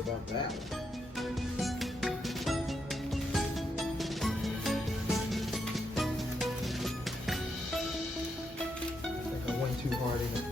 about that one. I think I went too hard in it.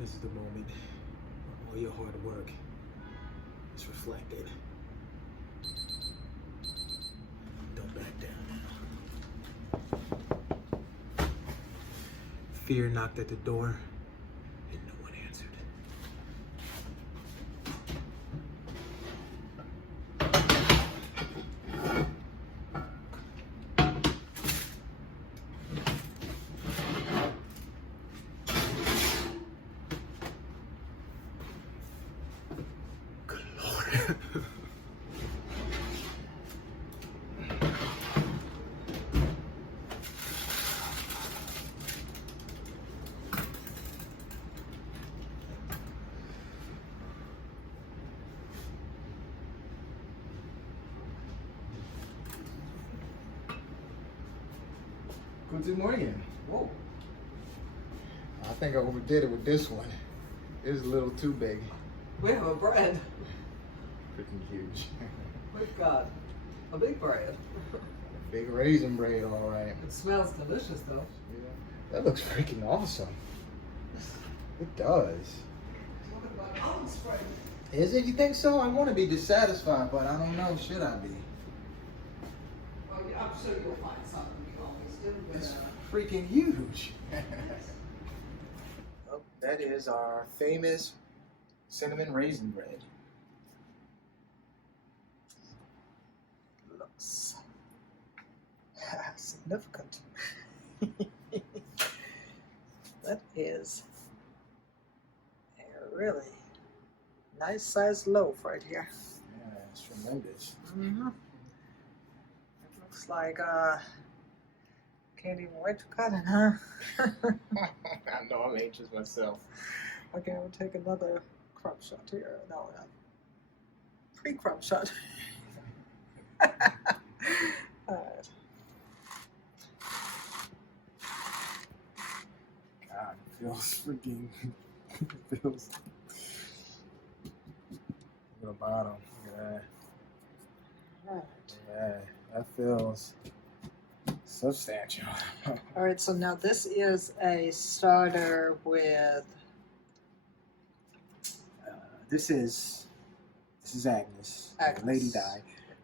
This is the moment where all your hard work is reflected. Don't back down. Fear knocked at the door and no one answered. Good morning. Whoa. I think I overdid it with this one. It was a little too big. We have a bread. Freaking huge. We've got a big bread. Big raisin bread, all right. It smells delicious, though. Yeah. That looks freaking awesome. It does. Is it? You think so? I want to be dissatisfied, but I don't know. Should I be? Oh, yeah, I'm sure you'll find something you always do. But, It's freaking huge. Oh, that is our famous cinnamon raisin bread. Looks significant. that is a really nice sized loaf right here. Yeah, it's tremendous. Mm-hmm. It looks like can't even wait to cut it, huh? I know I'm anxious myself. Okay, we'll take another crumb shot here. No, not pre-crumb shot. Alright. God, it feels freaking. It feels. Look at the bottom. Look at that. Alright. Yeah, that feels substantial. Alright, so now this is a starter with This is Agnes, Agnes. Lady Di,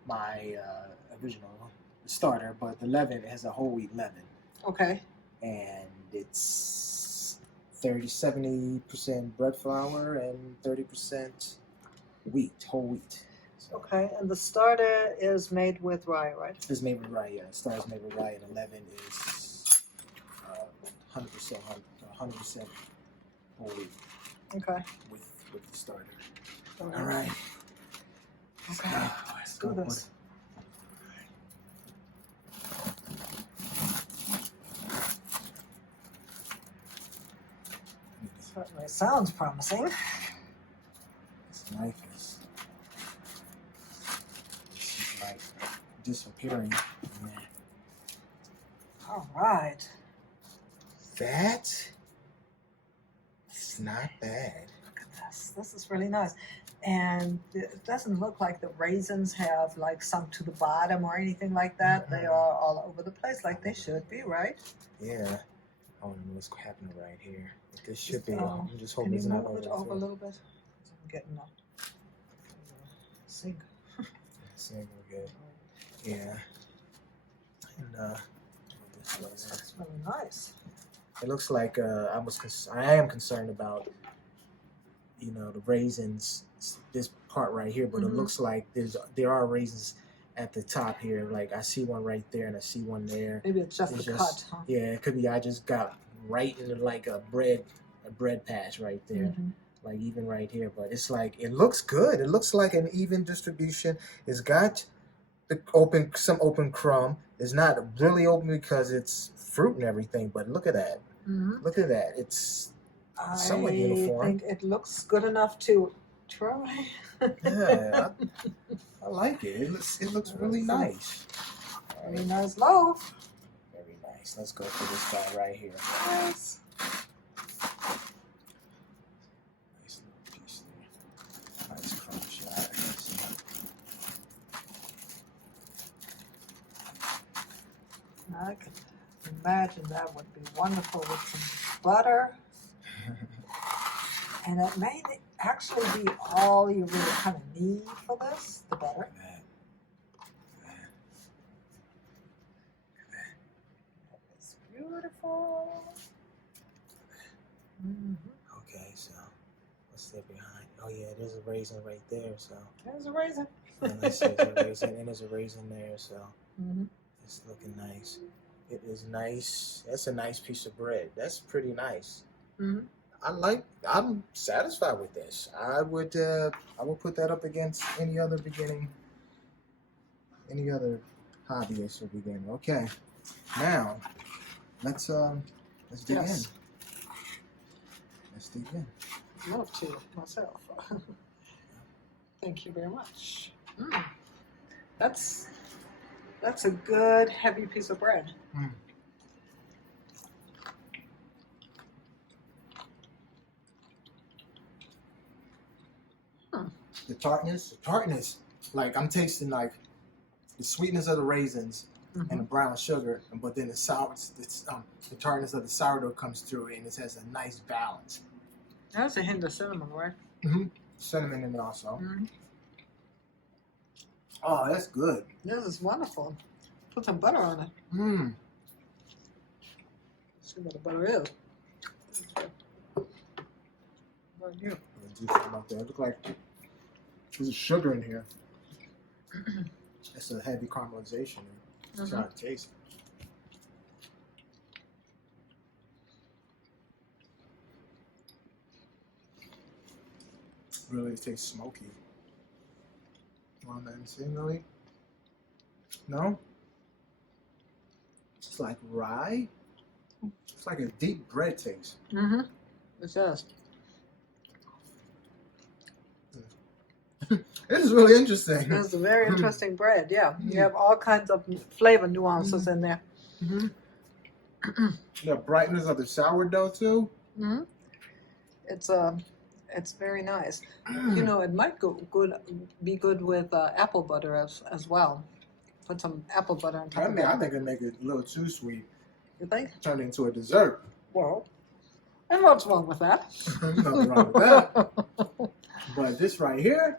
my original starter, but the leaven has a whole wheat leaven, okay. and it's 70% bread flour and 30% wheat, whole wheat. So Okay, and the starter is made with rye, right? it's made with rye. Yeah, the starter is made with rye, and the leaven is 100% whole wheat Okay. with the starter. All All right. Okay. Let's Do go. this. Certainly sounds promising. This knife is like disappearing. Yeah. All right. That is not bad. Look at this. This is really nice. And it doesn't look like the raisins have like sunk to the bottom or anything like that. They are all over the place like they should be, right? Yeah. I want to know what's happening right here. But this should be. Oh, I'm just can hoping you it's not move it over. over a little bit? I'm getting up. Sink. Sink, good. Yeah. And this way. That's really nice. It looks like I am concerned about, you know, the raisins, this part right here, but it looks like there are raisins at the top here. Like I see one right there and I see one there. Maybe it's just the cut, huh? Yeah, it could be I just got right into like a bread patch right there. Like even right here, but it's like it looks good. It looks like an even distribution. It's got some open crumb. It's not really open because it's fruit and everything, but look at that. Look at that. It's somewhat uniform. I think it looks good enough to try. Yeah, I like it. It looks really nice. Very nice loaf. Very nice. Let's go for this guy right here. Nice. Nice little piece there. Nice crunch. I can imagine that would be wonderful with some butter. And it may actually be all you really kind of need for this, the butter. It's beautiful. Okay, so what's there behind? Oh yeah, there's a raisin right there. So there's a raisin. And there's a raisin, and there's a raisin there. So it's looking nice. It is nice. That's a nice piece of bread. That's pretty nice. I'm satisfied with this. I would put that up against any other hobbyist or beginner. Okay, now let's dig in. Let's dig in. Love to myself. Thank you very much. That's a good heavy piece of bread. The tartness, like I'm tasting like the sweetness of the raisins and the brown sugar, but then the tartness of the sourdough comes through and it has a nice balance. That's a hint of cinnamon, right? Cinnamon in it also. Oh, that's good. This is wonderful. Put some butter on it. See what the butter is. Right here. It looks like there's sugar in here. It's a heavy caramelization. It's trying to taste. Really tastes smoky. On that singly. No? It's like rye. It's like a deep bread taste. It does. This is really interesting. It's a very interesting bread, yeah. You have all kinds of flavor nuances in there. The brightness of the sourdough too. It's very nice. You know, it might be good with apple butter as well. Put some apple butter on top of it. I think it'd make it a little too sweet. You think? Turn it into a dessert. Well, and what's wrong with that? Nothing wrong with that. But this right here,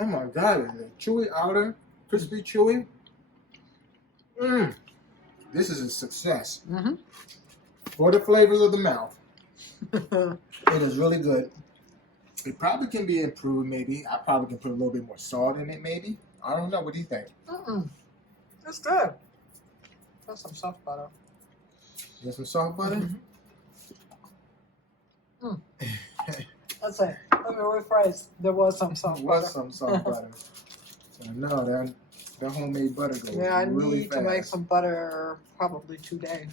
oh my God, it's a chewy outer, crispy chewy. This is a success. For the flavors of the mouth. It is really good. It probably can be improved, maybe. I probably can put a little bit more salt in it, maybe. I don't know. What do you think? It's good. Put some soft butter. You got some soft butter? Let's say, let me rephrase. There was some soft butter. There was some soft butter. So no, that homemade butter goes yeah, I really need fast. to make some butter probably today.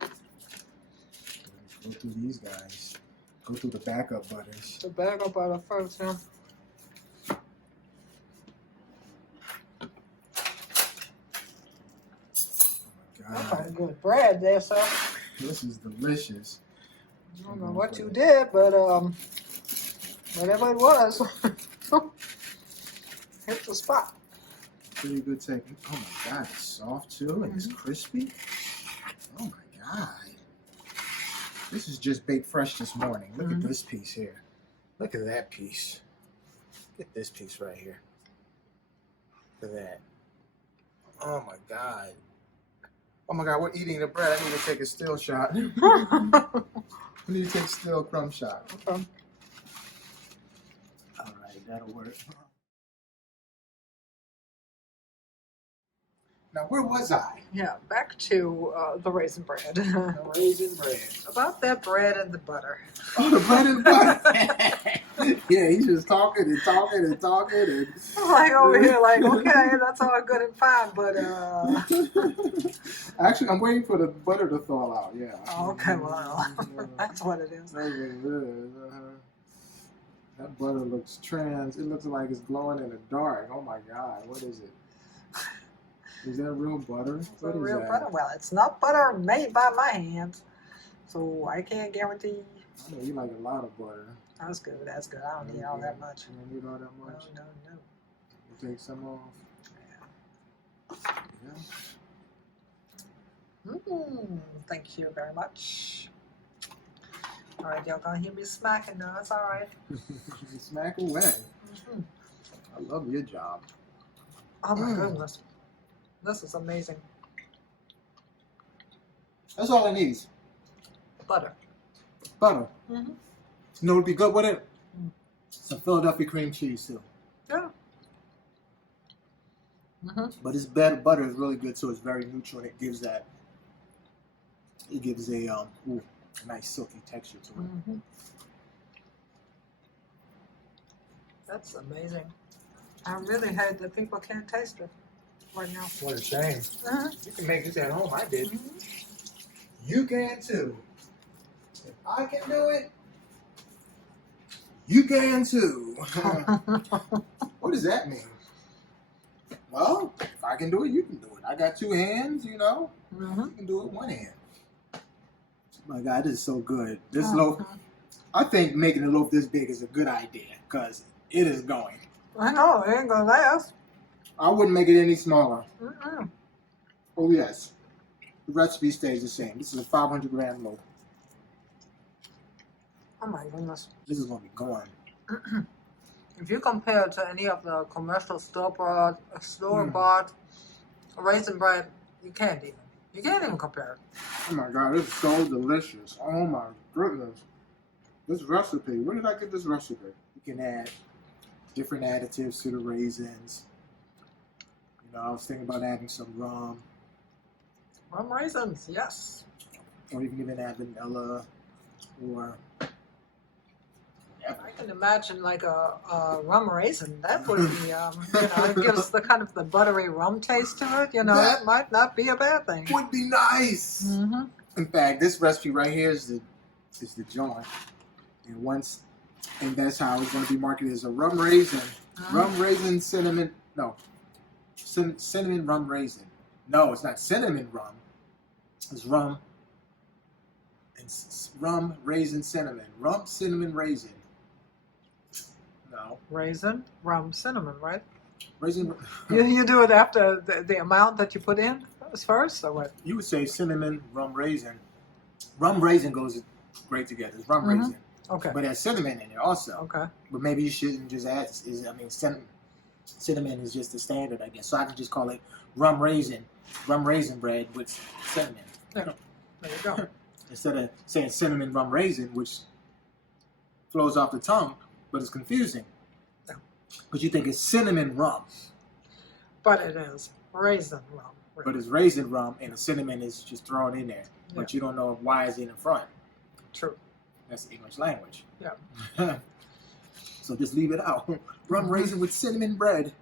Go through these guys. Go through the backup butters. The backup butter first, yeah. That's like good bread there, sir. This is delicious. I don't know what you did, but whatever it was, hit the spot. Pretty good technique. Oh my God, it's soft too and it's crispy. Oh my God. This is just baked fresh this morning. Look at this piece here. Look at that piece. Look at this piece right here. Look at that. Oh my God. Oh my God, we're eating the bread. I need to take a still shot. I need to take a still crumb shot. Okay. All right, that'll work. Now, where was I? Yeah, back to the raisin bread. The raisin bread. About that bread and the butter. Oh, the bread and butter. Yeah, he's just talking and talking and talking. And... I'm like over here, like, okay, that's all good and fine, but Actually, I'm waiting for the butter to thaw out. Yeah. Oh, okay, well, that's what it is. That's what it is. That butter looks trans. It looks like it's glowing in the dark. Oh my God, what is it? Is that real butter? It's real butter. Well, it's not butter made by my hands, so I can't guarantee. I know you like a lot of butter. That's good. That's good. I don't need all that much. You don't need all that much? No. You take some off? Yeah. Thank you very much. All right, y'all gonna hear me smacking now. It's all right. Smack away. I love your job. Oh my goodness. This is amazing. That's all it needs. Butter. Butter. You know what'd be good with it? Some Philadelphia cream cheese too. Yeah. But this butter is really good too. It's very neutral and it gives a nice silky texture to it. That's amazing. I really hate that people can't taste it right now. What a shame. You can make this at home. I did. You can too. If I can do it, you can too. What does that mean? Well, if I can do it, you can do it. I got 2 hands, you know. You can do it with 1 hand. My God, this is so good. This loaf, I think making a loaf this big is a good idea because it is going. I know, it ain't gonna last. I wouldn't make it any smaller. Oh, yes. The recipe stays the same. This is a 500-gram loaf. Oh my goodness. This is going to be going. If you compare it to any of the commercial store-bought raisin bread, you can't even. You can't even compare it. Oh my God, it's so delicious. Oh my goodness. This recipe, where did I get this recipe? You can add different additives to the raisins. You know, I was thinking about adding some rum. Rum raisins, yes. Or you can even add vanilla or... I can imagine like a rum raisin. That would be, it gives the kind of the buttery rum taste to it. You know, that might not be a bad thing. Would be nice. In fact, this recipe right here is the joint, and that's how it's going to be marketed as a rum raisin, rum raisin cinnamon. No, cinnamon rum raisin. No, it's not cinnamon rum. It's rum and rum raisin cinnamon. Rum cinnamon raisin. No. Raisin, rum, cinnamon, right? Raisin. You do it after the amount that you put in first, or what? You would say cinnamon, rum raisin. Rum raisin goes great together. It's rum raisin. Okay. But there's cinnamon in it also. Okay. But maybe you shouldn't just add. Cinnamon is just the standard, I guess. So I can just call it rum raisin bread with cinnamon. Yeah. There you go. Instead of saying cinnamon rum raisin, which flows off the tongue, but it's confusing. Yeah. Because you think it's cinnamon rum. But it is raisin rum. But it's raisin rum and the cinnamon is just thrown in there. Yeah. But you don't know why it's in the front. True. That's the English language. Yeah. So just leave it out. Rum raisin with cinnamon bread.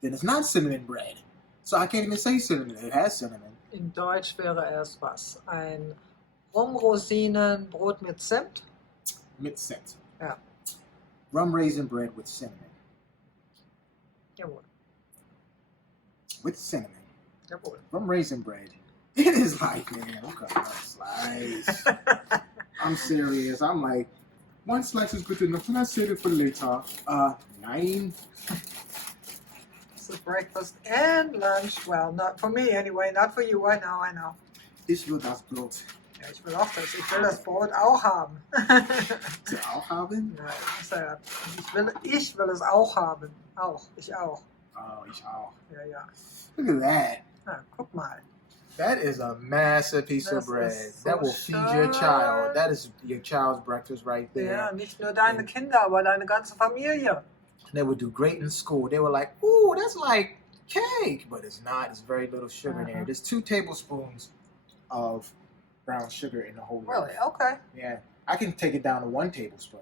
Then it's not cinnamon bread. So I can't even say cinnamon. It has cinnamon. In Deutsch wäre es was? Ein Rumrosinenbrot mit Zimt? Mit Zimt. Ja. Rum raisin bread with cinnamon. Jawohl. With cinnamon. Jawohl. Rum raisin bread. It is like, man, I'm cutting up slice. I'm serious. I'm like, One slice is good enough. Let's save it for later. 9. This is breakfast and lunch. Well, not for me anyway. Not for you. I know. Ich will das Brot. Ja, ich will auch das. Ich will das Brot auch haben. Sie auch haben? Nein, ich will es auch haben. Ich auch. Oh, ich auch. Ja. Look at that. Ah, guck mal. That is a massive piece of bread. So That will feed your child. That is your child's breakfast right there. Ja, nicht nur deine Kinder, aber deine ganze Familie. They would do great in school. They were like, ooh, that's like cake. But it's not. It's very little sugar in there. There's 2 tablespoons of brown sugar in the whole loaf. Really? Okay. Yeah. I can take it down to 1 tablespoon.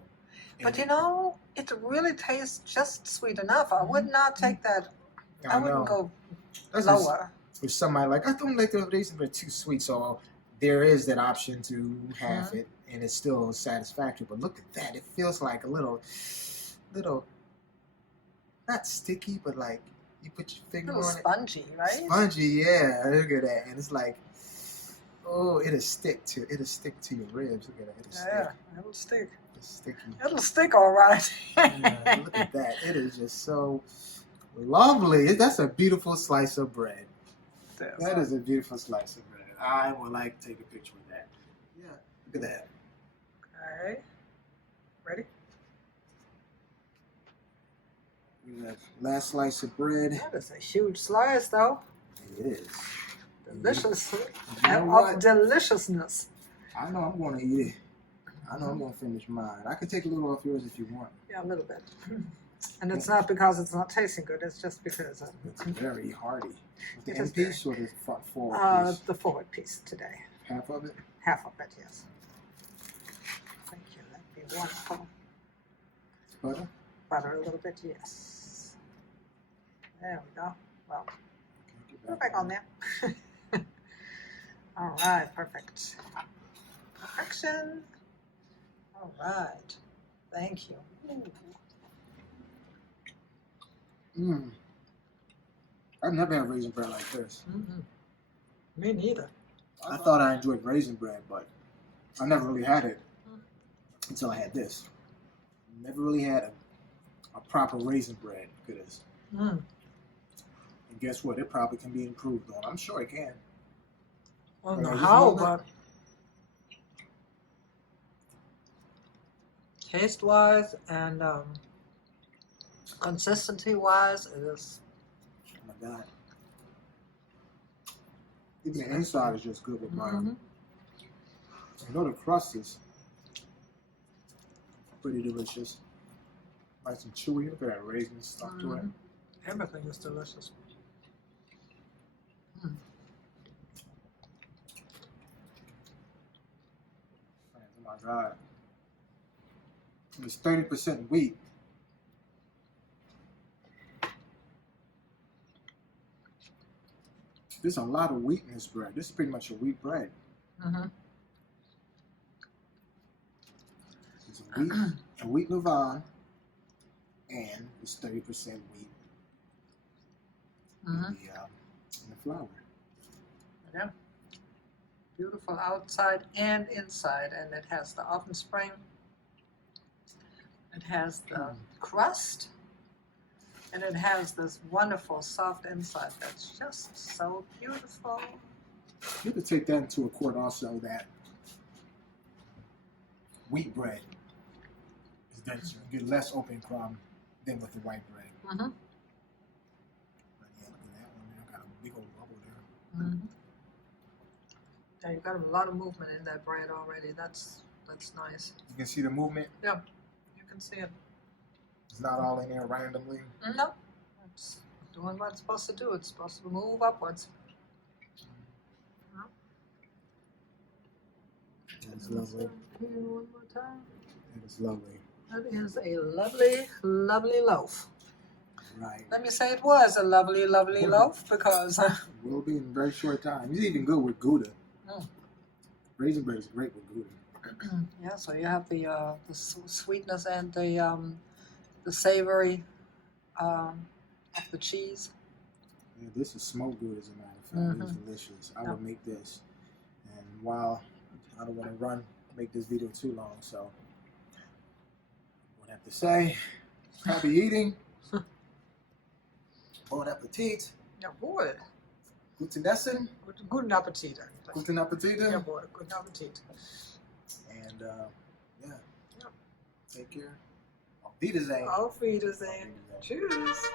But you know, it really tastes just sweet enough. I would not take that. I wouldn't go lower. If somebody like, I don't like the raisin bread too sweet, so there is that option to have it, and it's still satisfactory. But look at that; it feels like a little, not sticky, but like you put your finger on it. Spongy, right? Spongy, yeah. Look at that, and it's like, oh, it'll stick to your ribs. Look at that, it'll stick. It's sticky. It'll stick, all right. Yeah, look at that! It is just so lovely. That's a beautiful slice of bread. That is a beautiful slice of bread. I would like to take a picture of that. Yeah, look at that. Okay. Ready? Last slice of bread. That is a huge slice, though. It is. Delicious. You know of deliciousness. I know I'm going to eat it. I know I'm going to finish mine. I can take a little off yours if you want. Yeah, a little bit. And it's not because it's not tasting good. It's just because it's very hearty. The It end is piece or the forward piece? the forward piece today. Half of it? Half of it, yes. Thank you. That'd be wonderful. Butter? Butter a little bit, yes. There we go. Well, put it back on there. All right, perfect. Perfection. All right. Thank you. I've never had raisin bread like this. Me neither. I thought I enjoyed raisin bread, but I never really had it until I had this. Never really had a proper raisin bread like this. And guess what? It probably can be improved on. I'm sure it can. I don't know how, but taste-wise and consistency-wise, it is. Oh my God. Even the inside is just good with mine. I know the crust is pretty delicious. Nice and chewy. Look at that raisin stuck to it. Everything is delicious. Oh my God. It's 30% wheat. There's a lot of wheat in this bread. This is pretty much a wheat bread. It's a wheat levain, and it's 30% wheat in the flour. Yeah. Beautiful outside and inside, and it has the oven spring. It has the crust, and it has this wonderful soft inside that's just so beautiful. You could take that into account also, that wheat bread is denser. You get less open crumb than with the white bread. But yeah, look at that one. I got a big old bubble there. Yeah, you've got a lot of movement in that bread already. That's nice. You can see the movement? Yeah, you can see it. It's not all in there randomly? No, it's doing what it's supposed to do. It's supposed to move upwards. That's lovely. One more time. It is lovely. That is a lovely, lovely loaf. Right. Let me say it was a lovely, lovely loaf because it will be in a very short time. It's even good with Gouda. Raisin bread is great with Gouda. Yeah, so you have the sweetness and the savory of the cheese. Yeah, this is smoked Gouda, as a matter of fact. It's delicious. I would make this. And while I don't want to make this video too long, so what I have to say. Happy eating. Bon appetit. Jawohl. Guten Essen. Guten Appetit. Guten Appetit. Jawohl, guten Appetit. And yeah. Take care. Auf Wiedersehen. Auf Wiedersehen. Tschüss.